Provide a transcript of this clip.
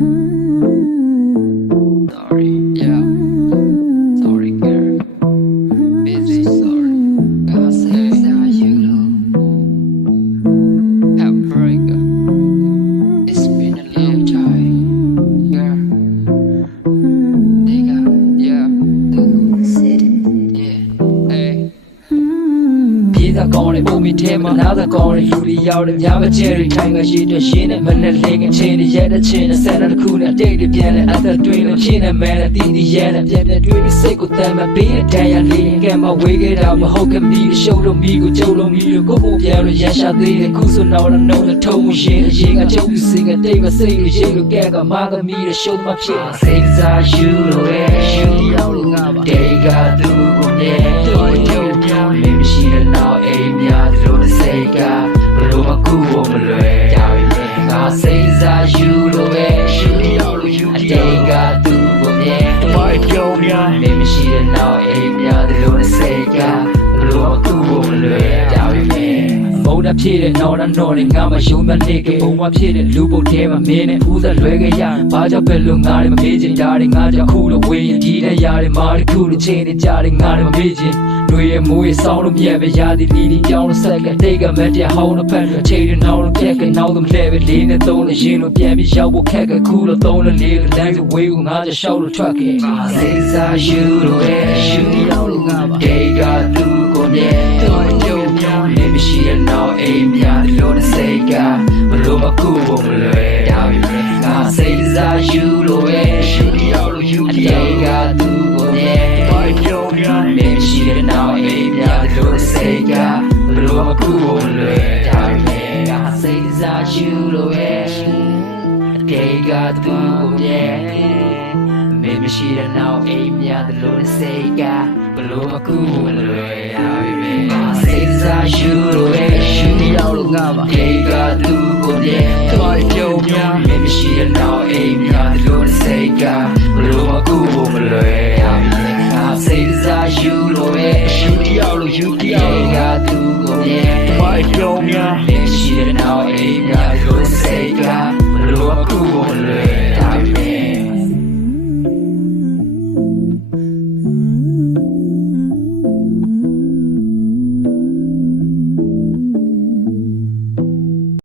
Sorry, yeah. Sorry, girl. Busy, sorry. God says that you know. Heartbreaker. It's been a long time, girl. Nigga, yeah. Yeah, hey. ပြေးသာကောင်းတဲ့ပုံမီထဲမှာနားသာကောင်းတဲ့လူတွေရောက်တယ်များမကျဲတွေထိုင်ကရှိတဲ့ရှင်းနဲ့မနဲ့လင်းကချင်းတွေရဲတဲ့ချင်းနဲ့ဆန်တဲ့ခုနဲ့တိတ်တွေပြန်လဲအသက်တွင်းနဲ့ချင်းနဲ့မဲနဲ့တီးတီးရဲနဲ့ပြက်ပြက်တွေးပြီးစိတ်ကိုတမ်းမပေးတဲ့တန်ရလေးကဲမဝေးခဲ့တာမဟုတ်ကမီရှုံးလို့မီကိုကြုံလို့မီကိုပုံပြန်လို့ရရှာသေးတယ်ခုဆိုတော့တော့နဲ့ထုံးရှင်ရေကကြုံပြီးစိတ်ကတိတ်မစိတ်လို့ရေလို့ကဲကမာကမီတဲ့ရှုံးမဖြစ်စိတ်စားယူလို့ရဲ့ယူရောက်လို့ငါပါတေကသူ့ကိုမြဲတော့ပြုံးပြောင်းလေးမရှိတဲ့နောက်အိမ်များတို့စိတ်ကဘလို့မကူဖို့မလွယ်ကြပြီလေငါစိတ်စားယူလို့ပဲယူရောက်လို့ယူအတေကသူ့ကိုမြဲတော့ပြုံးပြောင်းလေးမရှိတဲ့နောက်အိမ်များတို့စိတ်ကဘလို့မကူဖို့မလွယ်ကြပြီလေဘုံနဲ့ဖြစ်တဲ့နောက်တော့ငါမယုံမနေကဘုံမဖြစ်တဲ့လူပုတ်ထဲမှာမင်းနဲ့ဦးစားလွဲခဲ့ရဘာကြောင့်ပဲလို့ငါလည်းမမေ့ချင်တာတွေငါကြောင့်ခုလိုဝေးရင်ဒီနဲ့ရတယ်မာတခုလိုချင်းနေကြတယ်ငါလည်းမမေ့ချင်တွေရမိုးရဆောင်းလို့မြဲပဲရသည်လီလီကြောင်းလို့ဆက်ကတိတ်ကမတရားဟောင်းတော့ဖက်လို့ချိန်တဲ့နောက်လို့ပြက်ကနောက်တော့လဲပဲလေးနဲ့သုံးလို့ရင်လို့ပြန်ပြီးရောက်ဖို့ခက်ကခုလို့သုံးလို့လေးလမ်းစဝေးကိုငါကြောင့်ရှောက်လို့ထွက်ခဲ့စိတ်စားယူလို့ရဲ့ယူရောက်လို့ငါပါတေကသူ့ကိုမြဲတော့ပြုံးပြောင်းနေမရှိတဲ့နောက်အိမ်များဒီလိုနဲ့စိတ်ကဘလို့မကူဖို့မလွယ်ကြပြီလေငါစိတ်စားယူလို့ရဲ့ယူရောက်လို့ယူတေကသူ့ကိုမြဲတော့ပြုံးပြောင်းနေမရှိတဲ့နောက်အိမ်များဒီလိုနဲ့စိတ်ကဘလို့မကူဖို့မလွယ်ကြပြီလေငါစိတ်စားယူလို့ရဲ့တေကသူ့ကိုမြဲမေမရှိတဲ့နောက်အိမ်များဒီလိုနဲ့စိတ်ကဘလို့မကူမလွယ်ရပြီပဲစိတ်စားယူလို့ရဲ့ယူရောက်လို့ငါပါတေကသူ့ကိုမြဲတော့ပြုံးပြောင်းမေမရှိတဲ့နောက်အိမ်များဒီလိုနဲ့စိတ်ကဘလို့မကူမလွယ်ရပြီပဲစိတ်စားယူလို့ရဲ့ယူရောက်လို့ယူ